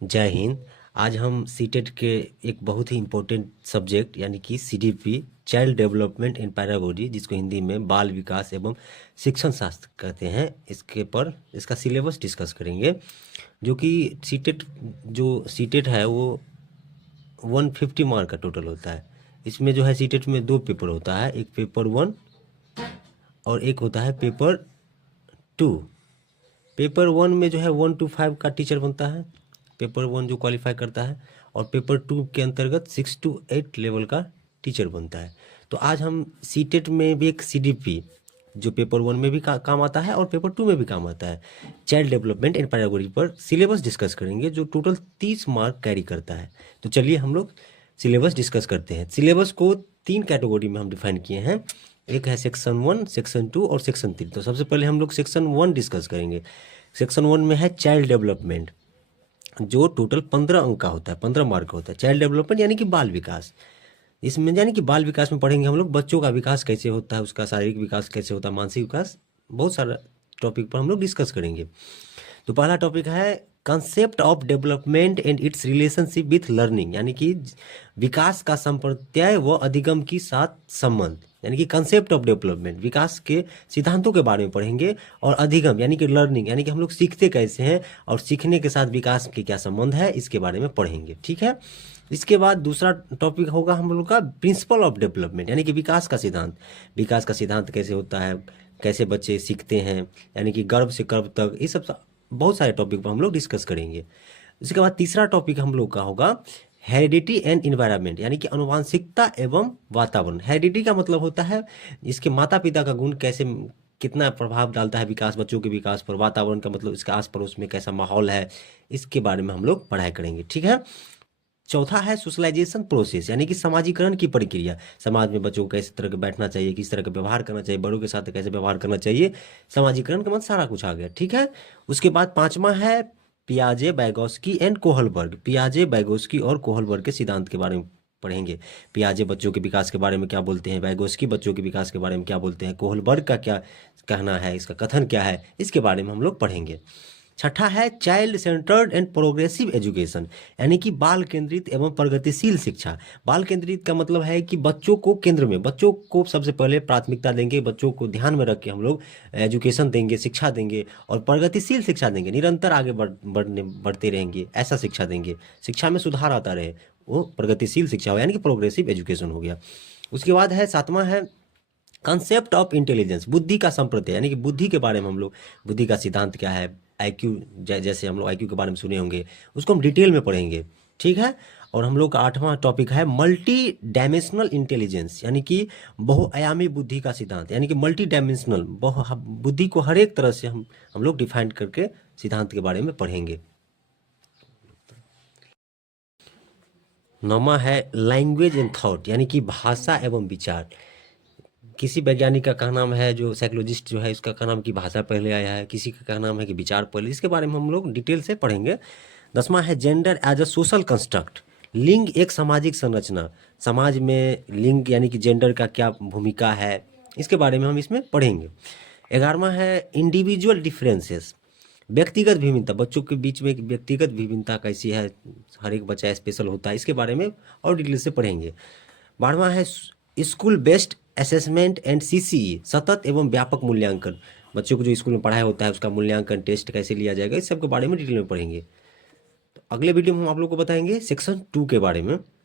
जय हिंद। आज हम सीटेट के एक बहुत ही इम्पोर्टेंट सब्जेक्ट यानी कि सीडीपी चाइल्ड डेवलपमेंट इन पैरागोजी, जिसको हिंदी में बाल विकास एवं शिक्षण शास्त्र कहते हैं, इसके पर इसका सिलेबस डिस्कस करेंगे। जो कि सीटेट है वो 150 मार्क का टोटल होता है। इसमें जो है सीटेट में 2 पेपर होता है, एक पेपर 1 और एक होता है पेपर 2। पेपर 1 में जो है 1 to 5 का टीचर बनता है, पेपर 1 जो क्वालिफाई करता है, और पेपर 2 के अंतर्गत 6 to 8 लेवल का टीचर बनता है। तो आज हम सीटेट में भी एक सीडीपी जो पेपर 1 में भी काम आता है और पेपर 2 में भी काम आता है, चाइल्ड डेवलपमेंट इन पैरागोजी पर सिलेबस डिस्कस करेंगे, जो टोटल 30 मार्क कैरी करता है। तो चलिए हम लोग सिलेबस डिस्कस करते हैं। सिलेबस को 3 कैटेगरी में हम डिफाइन किए हैं, एक है सेक्शन 1, सेक्शन 2 और सेक्शन 3। तो सबसे पहले हम लोग सेक्शन 1 डिस्कस करेंगे। सेक्शन 1 में है चाइल्ड डेवलपमेंट, जो टोटल 15 अंक का होता है, 15 मार्क का होता है। चाइल्ड डेवलपमेंट यानी कि बाल विकास। इसमें यानी कि बाल विकास में पढ़ेंगे हम लोग बच्चों का विकास कैसे होता है, उसका शारीरिक विकास कैसे होता है, मानसिक विकास, बहुत सारा टॉपिक पर हम लोग डिस्कस करेंगे। तो पहला टॉपिक है concept of development and it's relationship with learning, यानी कि विकास का संप्रत्यय व अधिगम के साथ संबंध, यानी कि कंसेप्ट ऑफ डेवलपमेंट, विकास के सिद्धांतों के बारे में पढ़ेंगे, और अधिगम यानी कि लर्निंग, यानी कि हम लोग सीखते कैसे हैं और सीखने के साथ विकास के क्या संबंध है, इसके बारे में पढ़ेंगे। ठीक है। इसके बाद दूसरा टॉपिक होगा हम लोग का प्रिंसिपल ऑफ डेवलपमेंट, यानी कि विकास का सिद्धांत। विकास का सिद्धांत कैसे होता है, कैसे बच्चे सीखते हैं, यानी कि गर्भ से कर्भ तक, ये सब बहुत सारे टॉपिक पर हम लोग डिस्कस करेंगे। उसके बाद तीसरा टॉपिक हम लोग का होगा हेरिडिटी एंड इन्वायरमेंट, यानी कि अनुवांशिकता एवं वातावरण। हेरिडिटी का मतलब होता है इसके माता पिता का गुण कैसे कितना प्रभाव डालता है विकास, बच्चों के विकास पर। वातावरण का मतलब इसका आस पड़ोस में कैसा माहौल है, इसके बारे में हम लोग पढ़ाई करेंगे। ठीक है। चौथा है सोशलाइजेशन प्रोसेस, यानी कि समाजीकरण की प्रक्रिया। समाज में बच्चों को कैसे तरह के बैठना चाहिए, किस तरह का व्यवहार करना चाहिए, बड़ों के साथ कैसे व्यवहार करना चाहिए, समाजीकरण का मतलब सारा कुछ आ गया। ठीक है। उसके बाद पांचवा है पियाजे, बैगोस्की एंड कोहलबर्ग। पियाजे, बैगोस्की और कोहलबर्ग के सिद्धांत के बारे में पढ़ेंगे। पियाजे बच्चों के विकास के बारे में क्या बोलते हैं, बैगोस्की बच्चों के विकास के बारे में क्या बोलते हैं, कोहलबर्ग का क्या कहना है, इसका कथन क्या है, इसके बारे में हम लोग पढ़ेंगे। छठा है child centred and progressive education, यानी कि बाल केंद्रित एवं प्रगतिशील शिक्षा। बाल केंद्रित का मतलब है कि बच्चों को केंद्र में, बच्चों को सबसे पहले प्राथमिकता देंगे, बच्चों को ध्यान में रख के हम लोग एजुकेशन देंगे, शिक्षा देंगे, और प्रगतिशील शिक्षा देंगे, निरंतर आगे बढ़ते रहेंगे, ऐसा शिक्षा देंगे, शिक्षा में सुधार आता रहे, वो प्रगतिशील शिक्षा हो, यानी कि प्रोग्रेसिव एजुकेशन हो गया। उसके बाद है सातवां है कंसेप्ट ऑफ इंटेलिजेंस, बुद्धि का संप्रत्यय, यानी कि बुद्धि के बारे में हम लोग, बुद्धि का सिद्धांत क्या है, आईक्यू, जैसे हम लोग आईक्यू के बारे में सुने होंगे, उसको हम डिटेल में पढ़ेंगे। ठीक है। और हम लोग का आठवां टॉपिक है मल्टी डायमेंशनल इंटेलिजेंस, यानी कि बहुआयामी बुद्धि का सिद्धांत, यानी कि मल्टी डायमेंशनल बुद्धि को हर एक तरह से हम लोग डिफाइन करके सिद्धांत के बारे में पढ़ेंगे। नौवां है लैंग्वेज एंड थॉट, यानी कि भाषा एवं विचार। किसी वैज्ञानिक का कहना है, जो साइकोलॉजिस्ट जो है, इसका कहना है कि भाषा पहले आया है, किसी का कहना है कि विचार पहले, इसके बारे में हम लोग डिटेल से पढ़ेंगे। 10वां है gender as a social construct, लिंग एक सामाजिक संरचना, समाज में लिंग यानी कि जेंडर का क्या भूमिका है, इसके बारे में हम इसमें पढ़ेंगे। 11वां है इंडिविजुअल डिफरेंसेस, व्यक्तिगत भिन्नता, बच्चों के बीच में एक व्यक्तिगत भिन्नता कैसी है, हर एक बच्चा स्पेशल होता है, इसके बारे में और डिटेल से पढ़ेंगे। 12वां है school based assessment and CCE, सतत एवं व्यापक मूल्यांकन, बच्चों को जो स्कूल में पढ़ाई होता है उसका मूल्यांकन, टेस्ट कैसे लिया जाएगा, इस सब के बारे में डिटेल में पढ़ेंगे। तो अगले वीडियो में हम आप लोग को बताएंगे सेक्शन 2 के बारे में।